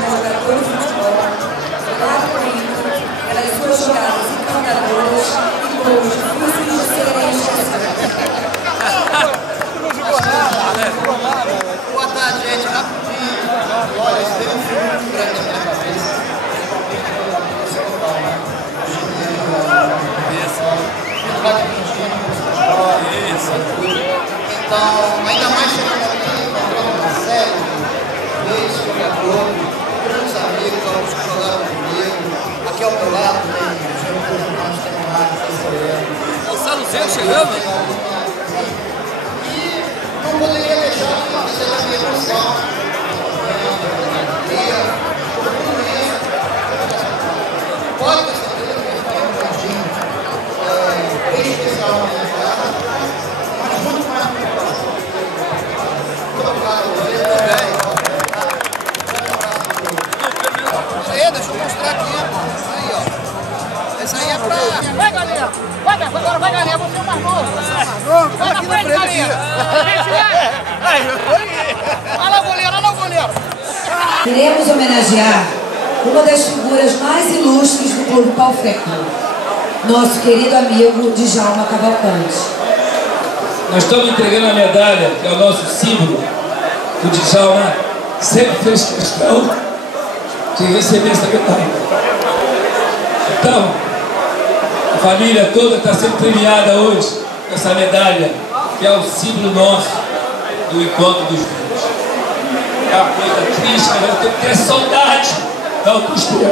para jogador de futebol, lado bonito, pelas suas jogadas encantadoras e gols difíceis de serem esquecidos. Boa tarde, gente. Rapidinho. Olha, isso veio um filme muito grande na minha cabeça. Então, ainda mais chegando aqui, encontrando uma série de ex-jogadores, grandes amigos, alguns que jogaram comigo. Aqui ao meu lado tem os representantes da Marcos. O Saluzeiro chegando? E não poderia deixar de fazer a minha emoção. Pode ter certeza que ele tem um cantinho bem especial na minha casa, mas muito mais importante. Muito obrigado a você. Aí, deixa eu mostrar aqui. Aí, ó. Essa aí é pra... Vai, galinha! Vai, agora vai, galinha! Você é o mais novo! Vai aqui na frente, galinha! Olha lá o goleiro, olha lá o goleiro! Queremos homenagear uma das figuras mais ilustres do Clube Pau Ferro, nosso querido amigo Djalma Cavalcante. Nós estamos entregando a medalha, que é o nosso símbolo. O Djalma sempre fez questão de receber essa medalha. Então, a família toda está sendo premiada hoje com essa medalha, que é o símbolo nosso do encontro dos filhos. É uma coisa triste, mas eu tenho que ter saudade da autoestima.